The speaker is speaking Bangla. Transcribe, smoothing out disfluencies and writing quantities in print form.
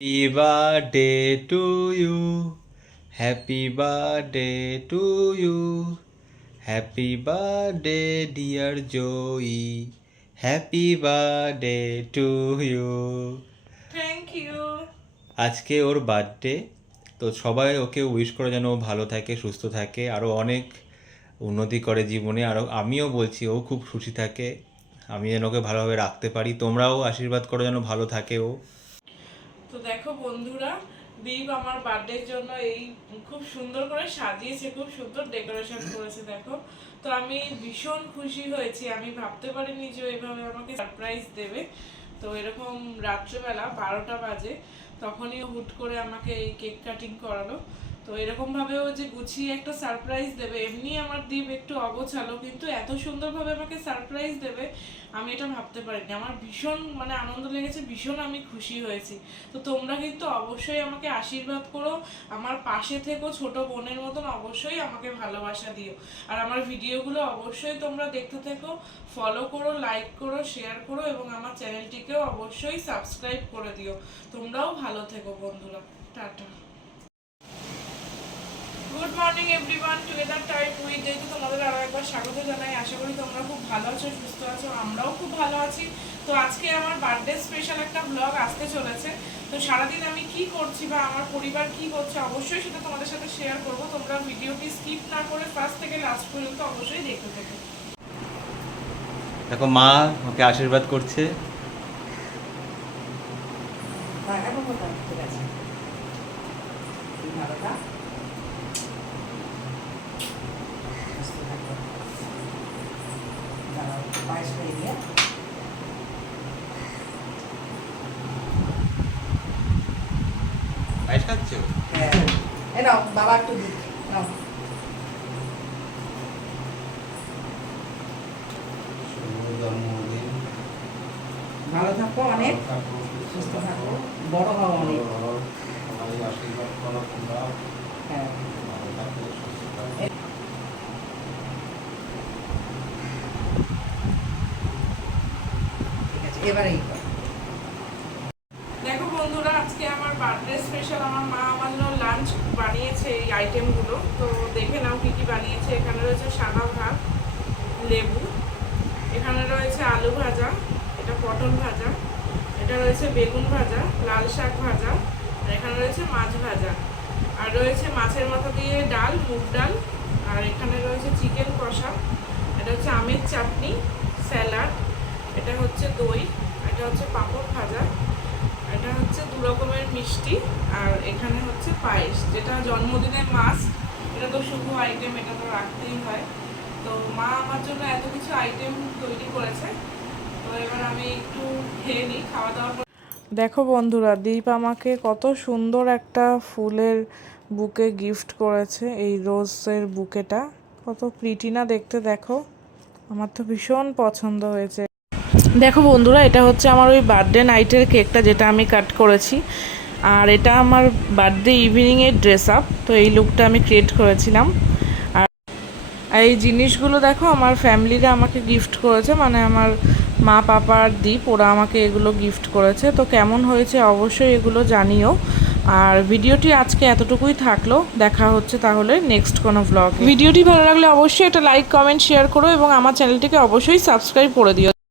Happy birthday to you. Happy birthday to you. Happy birthday, dear Joey. Happy birthday to you. Thank you. আজকে ওর বার্থডে, তো সবাই ওকে উইশ করে যেন ও ভালো থাকে, সুস্থ থাকে, আরও অনেক উন্নতি করে জীবনে। আরও আমিও বলছি ও খুব খুশি থাকে, আমি যেন ওকে ভালোভাবে রাখতে পারি। তোমরাও আশীর্বাদ করো যেন ভালো থাকে ও। তো দেখো বন্ধুরা, দীপ আমার বার্থডের জন্য এই খুব সুন্দর করে সাজিয়েছে, খুব সুন্দর ডেকোরেশন করেছে দেখো। তো আমি ভীষণ খুশি হয়েছি, আমি ভাবতে পারিনি যে এইভাবে আমাকে সারপ্রাইজ দেবে। তো এরকম রাত্রেবেলা 12টা বাজে, তখনই হুট করে আমাকে এই কেক কাটিং করালো। তো এরকম ভাবেও যে গুছিয়ে একটা সারপ্রাইজ দেবে, এমনি আমার দীপ একটু অগোছালো, কিন্তু এত সুন্দরভাবে আমাকে সারপ্রাইজ দেবে আমি এটা ভাবতে পারিনি। আমার ভীষণ আনন্দ লেগেছে, ভীষণ আমি খুশি হয়েছি। তো তোমরা কিন্তু অবশ্যই আমাকে আশীর্বাদ করো, আমার পাশে থেকো, ছোট বোনের মতন অবশ্যই আমাকে ভালোবাসা দিও। আর আমার ভিডিওগুলো অবশ্যই তোমরা দেখতে থেকো, ফলো করো, লাইক করো, শেয়ার করো, এবং আমার চ্যানেলটিকেও অবশ্যই সাবস্ক্রাইব করে দিও। তোমরাও ভালো থেকো বন্ধুরা, tata. Good morning everyone, together time with day তোমাদের আরও একবার স্বাগত জানাই। আশা করি তোমরা খুব ভালো আছো, সুস্থ আছো, আমরাও খুব ভালো আছি। তো আজকে আমার বার্থডে স্পেশাল একটা ব্লগ আসতে চলেছে। তো সারাদিন আমি কি করছি বা আমার পরিবার কি করছে অবশ্যই সেটা তোমাদের সাথে শেয়ার করব। তোমরা ভিডিওটি স্কিপ না করে ফার্স্ট থেকে লাস্ট পর্যন্ত অবশ্যই দেখতে থাকো। দেখো মা ওকে আশীর্বাদ করছে। পায়েস খাচ্ছ? হ্যাঁ, নাও বাবা একটু দিক নাও। ভালো থাকো, অনেক সুস্থ থাকো, বড় হও অনেক। হ্যাঁ, ঠিক আছে, এবারেই কর। দেখো বন্ধুরা, আজকে আমার বার্থডে স্পেশাল। আমার মা আমার জন্য লাঞ্চ বানিয়েছে এই আইটেমগুলো, তো দেখে নাও কি কি বানিয়েছে। এখানে রয়েছে সাদা ভাত, লেবু, এখানে রয়েছে আলু ভাজা, এটা পটল ভাজা, এটা রয়েছে বেগুন ভাজা, লাল শাক ভাজা, আর এখানে রয়েছে মাছ ভাজা, আর রয়েছে মাছের মাথা দিয়ে ডাল, মুগ ডাল, আর এখানে রয়েছে চিকেন কষা, এটা হচ্ছে আমের চাটনি, স্যালাড, এটা হচ্ছে দই, এটা হচ্ছে পাঁপড় ভাজা, এটা হচ্ছে 2 রকমের মিষ্টি, আর এখানে হচ্ছে পায়েস, যেটা জন্মদিনের মাছ। এটা তো শুভ আইটেম, এটা তো রাখতেই হয়। তো মা আমার জন্য এত কিছু আইটেম তৈরি করেছে। তো এবার আমি একটু খেয়ে নিই, খাওয়া দাওয়া করে। দেখো বন্ধুরা, দীপ আমাকে কত সুন্দর একটা ফুলের বুকে গিফট করেছে। এই রোজের বুকেটা কত প্রিটি না দেখতে, দেখো আমার তো ভীষণ পছন্দ হয়েছে। দেখো বন্ধুরা, এটা হচ্ছে আমার ওই বার্থডে নাইটের কেকটা, যেটা আমি কাট করেছি। আর এটা আমার বার্থডে ইভিনিংয়ের ড্রেস আপ। তো এই লুকটা আমি ক্রিয়েট করেছিলাম। আর এই জিনিসগুলো দেখো আমার ফ্যামিলিরা আমাকে গিফট করেছে, মানে আমার মা, পাপা আর দীপ, ওরা আমাকে এগুলো গিফট করেছে। তো কেমন হয়েছে অবশ্যই এগুলো জানিও। আর ভিডিওটি আজকে এতটুকুই থাকলো, দেখা হচ্ছে তাহলে নেক্সট কোনো ব্লগে। ভিডিওটি ভালো লাগলে অবশ্যই একটা লাইক, কমেন্ট, শেয়ার করো, এবং আমার চ্যানেলটিকে অবশ্যই সাবস্ক্রাইব করে দিও।